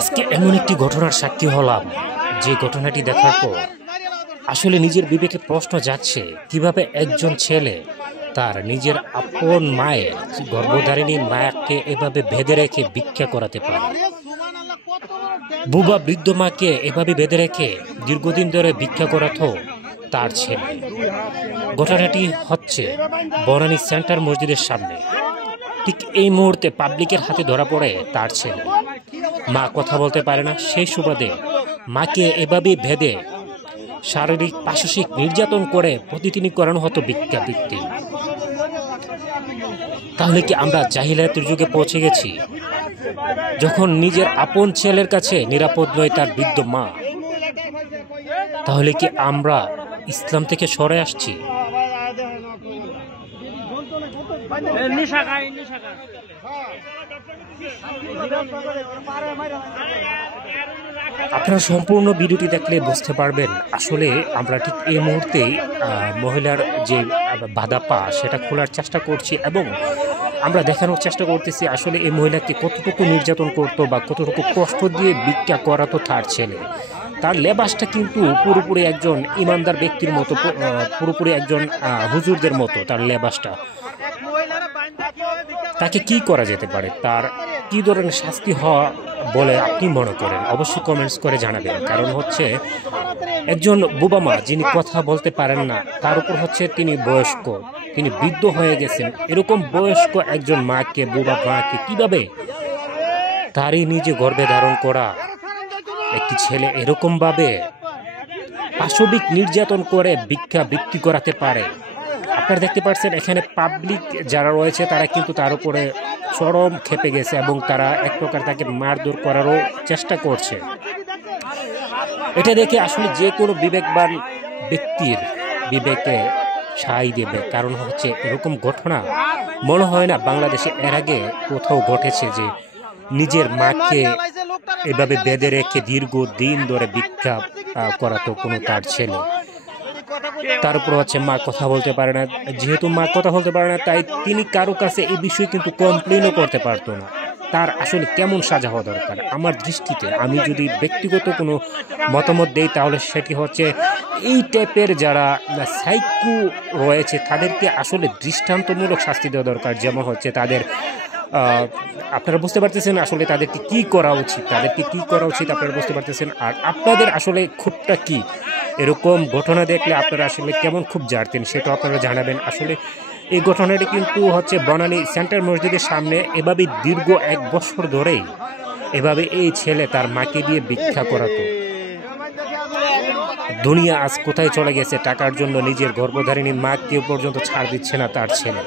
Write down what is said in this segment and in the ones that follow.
আজকে এমন একটি ঘটনার সাক্ষী হলাম যে ঘটনাটি দেখার পর আসলে নিজের বিবেকে প্রশ্ন যাচ্ছে কিভাবে একজন ছেলে তার নিজের আপন মায়ের গর্ভধারিণী মাকে এভাবে বেঁধে রেখে ভিক্ষা করাতে পারে। বুবা বৃদ্ধ মাকে এভাবে বেঁধে রেখে দীর্ঘদিন ধরে ভিক্ষা করাতো তার ছেলে। ঘটনাটি হচ্ছে বনানী সেন্টার মসজিদের সামনে। ঠিক এই মুহূর্তে পাবলিকের হাতে ধরা পড়ে তার ছেলে। মা কথা বলতে পারে না, সেই সুবাদে মাকে এভাবে বেঁধে শারীরিক পাশবিক নির্যাতন করে প্রতিদিনই করানো হতো ভিক্ষাবৃত্তি। তাহলে কি আমরা জাহিলিয়াতের যুগে পৌঁছে গেছি? যখন নিজের আপন ছেলের কাছে নিরাপদ নয় তার বৃদ্ধ মা, তাহলে কি আমরা ইসলাম থেকে সরে আসছি? আপনারা সম্পূর্ণ ভিডিওটি দেখলে বুঝতে পারবেন আসলে আমরা ঠিক এই মুহূর্তে মহিলার যে বাধা পা সেটা খোলার চেষ্টা করছি এবং আমরা দেখানোর চেষ্টা করতেছি আসলে এই মহিলাকে কতটুকু নির্যাতন করতো বা কতটুকু কষ্ট দিয়ে ভিক্ষা করাতো তার ছেলে। তার লেবাসটা কিন্তু পুরোপুরি একজন ইমানদার ব্যক্তির মতো, পুরোপুরি একজন হুজুরদের মতো তার লেবাসটা। তাকে কি করা যেতে পারে, তার কি ধরনের শাস্তি হওয়া বলে আপনি মনে করেন? অবশ্যই কমেন্টস করে জানাবেন। কারণ হচ্ছে একজন বুবা মা যিনি কথা বলতে পারেন না, তার উপর হচ্ছে তিনি বয়স্ক, তিনি বৃদ্ধ হয়ে গেছেন। এরকম বয়স্ক একজন মাকে, বুবা মাকে কিভাবে তারই নিজে গর্ভে ধারণ করা একটি ছেলে এরকম ভাবে পাশবিক নির্যাতন করে ভিক্ষাবৃত্তি করাতে পারে? আপনারা দেখতে পাচ্ছেন এখানে পাবলিক যারা রয়েছে তারা কিন্তু তার উপরে চরম খেপে গেছে এবং তারা এক প্রকার তাকে মারধর করারও চেষ্টা করছে। এটা দেখে আসলে যে কোনো বিবেকবান ব্যক্তির বিবেকে সায় দেবে। কারণ হচ্ছে এরকম ঘটনা মনে হয় না বাংলাদেশে এর আগে কোথাও ঘটেছে যে নিজের মাকে এভাবে বেঁধে রেখে দীর্ঘদিন ধরে ভিক্ষা করাতো কোনো তার ছেলে। তার উপর হচ্ছে মা কথা বলতে পারে না। যেহেতু মা কথা বলতে পারে না, তাই তিনি কারো কাছে এই বিষয়ে কিন্তু কমপ্লেনও করতে পারতো না। তার আসলে কেমন সাজা হওয়া দরকার? আমার দৃষ্টিতে, আমি যদি ব্যক্তিগত কোনো মতামত দেই তাহলে সেটি হচ্ছে এই টাইপের যারা সাইকো রয়েছে তাদেরকে আসলে দৃষ্টান্তমূলক শাস্তি দেওয়া দরকার। যেমন হচ্ছে তাদের আপনারা বুঝতে পারতেছেন আসলে তাদেরকে কি করা উচিত, তাদেরকে কি করা উচিত আপনারা বুঝতে পারতেছেন। আর আপনাদের আসলে ক্ষোভটা কি? এরকম ঘটনা দেখলে আপনারা আসলে কেমন ক্ষোভ জানতেন সেটা আপনারা জানাবেন। আসলে এই ঘটনাটি কিন্তু হচ্ছে বনানী সেন্টার মসজিদের সামনে। এভাবে দীর্ঘ 1 বছর ধরেই এভাবে এই ছেলে তার মাকে দিয়ে ভিক্ষা করাতো। দুনিয়া আজ কোথায় চলে গেছে? টাকার জন্য নিজের গর্ভধারিণী মাকে পর্যন্ত ছাড় দিচ্ছে না তার ছেলে।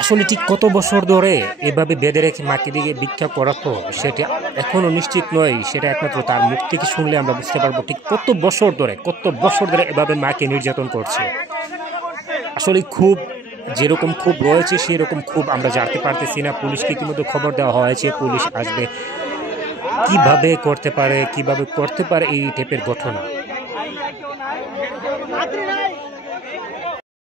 আসলে ঠিক কত বছর ধরে এভাবে বেঁধে রেখে মাকে দিয়ে ভিক্ষা করাতো সেটা এখনো নিশ্চিত নয়। সেটা একমাত্র তার মুখ থেকে শুনলে আমরা বুঝতে পারবো ঠিক কত বছর ধরে এভাবে মাকে নির্যাতন করছে। আসলে খুব যেরকম খুব রয়েছে সেরকম খুব আমরা জানতে পারতেছি না। পুলিশকে ইতিমধ্যে খবর দেওয়া হয়েছে, পুলিশ আসবে। কিভাবে করতে পারে এই টাইপের ঘটনা?